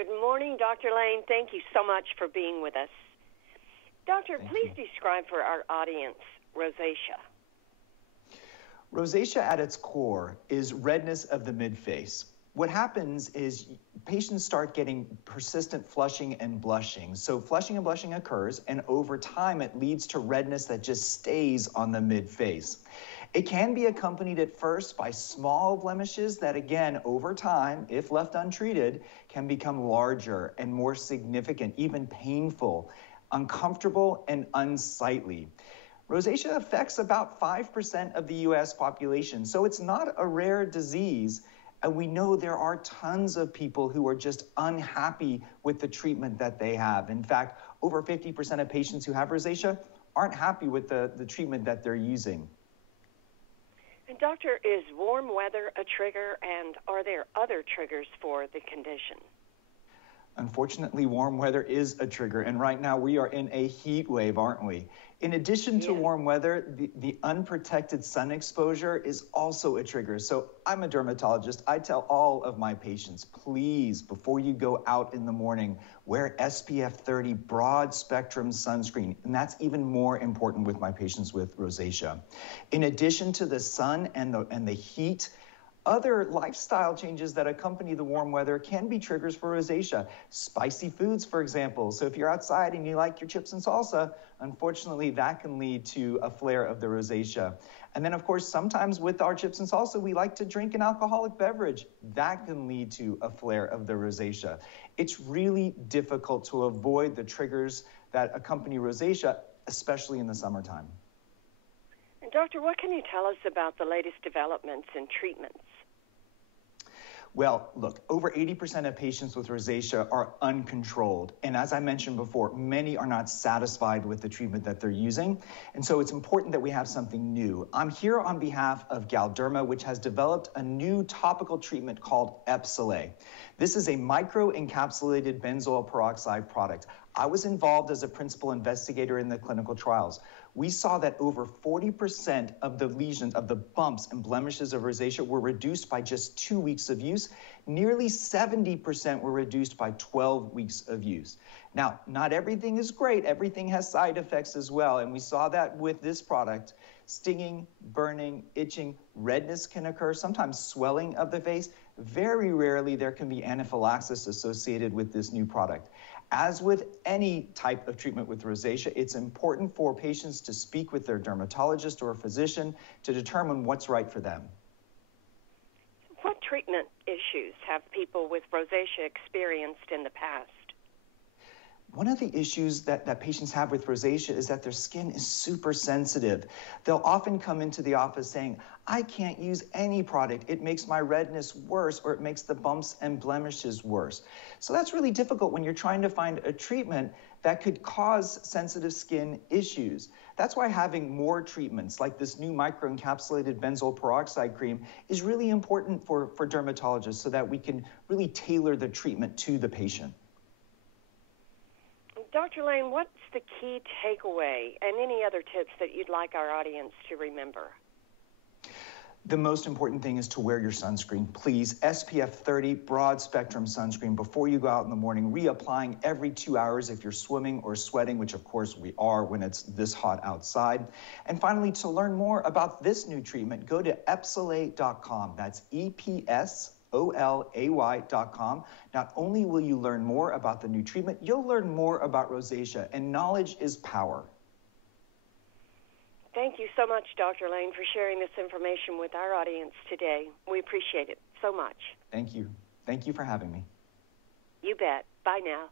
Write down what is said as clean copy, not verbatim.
Good morning, Dr. Lane. Thank you so much for being with us. Doctor, please describe for our audience rosacea. Rosacea at its core is redness of the midface. What happens is patients start getting persistent flushing and blushing. So flushing and blushing occurs, and over time it leads to redness that just stays on the midface. It can be accompanied at first by small blemishes that, again, over time, if left untreated, can become larger and more significant, even painful, uncomfortable, and unsightly. Rosacea affects about 5% of the U.S. population, so it's not a rare disease. And we know there are tons of people who are just unhappy with the treatment that they have. In fact, over 50% of patients who have rosacea aren't happy with the treatment that they're using. And doctor, is warm weather a trigger, and are there other triggers for the condition? Unfortunately, warm weather is a trigger, and right now we are in a heat wave, aren't we? In addition to warm weather, the unprotected sun exposure is also a trigger. So I'm a dermatologist. I tell all of my patients, please, before you go out in the morning, wear SPF 30 broad spectrum sunscreen. And that's even more important with my patients with rosacea. In addition to the sun and the heat, other lifestyle changes that accompany the warm weather can be triggers for rosacea. Spicy foods, for example. So if you're outside and you like your chips and salsa, unfortunately, that can lead to a flare of the rosacea. And then, of course, sometimes with our chips and salsa, we like to drink an alcoholic beverage. That can lead to a flare of the rosacea. It's really difficult to avoid the triggers that accompany rosacea, especially in the summertime. And doctor, what can you tell us about the latest developments in treatments? Well, look, over 80% of patients with rosacea are uncontrolled. And as I mentioned before, many are not satisfied with the treatment that they're using. And so it's important that we have something new. I'm here on behalf of Galderma, which has developed a new topical treatment called Epsilay. This is a microencapsulated benzoyl peroxide product. I was involved as a principal investigator in the clinical trials. We saw that over 40% of the lesions, of the bumps and blemishes of rosacea were reduced by just 2 weeks of use. Nearly 70% were reduced by 12 weeks of use. Now, not everything is great. Everything has side effects as well. And we saw that with this product. Stinging, burning, itching, redness can occur, sometimes swelling of the face. Very rarely there can be anaphylaxis associated with this new product. As with any type of treatment with rosacea, it's important for patients to speak with their dermatologist or physician to determine what's right for them. What treatment issues have people with rosacea experienced in the past? One of the issues that patients have with rosacea is that their skin is super sensitive. They'll often come into the office saying, I can't use any product. It makes my redness worse, or it makes the bumps and blemishes worse. So that's really difficult when you're trying to find a treatment that could cause sensitive skin issues. That's why having more treatments like this new microencapsulated benzoyl peroxide cream is really important for dermatologists so that we can really tailor the treatment to the patient. Dr. Lane, what's the key takeaway and any other tips that you'd like our audience to remember? The most important thing is to wear your sunscreen. Please, SPF 30 broad spectrum sunscreen before you go out in the morning, reapplying every 2 hours if you're swimming or sweating, which of course we are when it's this hot outside. And finally, to learn more about this new treatment, go to epsilay.com. That's EPSOLAY.com. Not only will you learn more about the new treatment, you'll learn more about rosacea, and knowledge is power. Thank you so much, Dr. Lane, for sharing this information with our audience today. We appreciate it so much. Thank you. Thank you for having me. You bet. Bye now.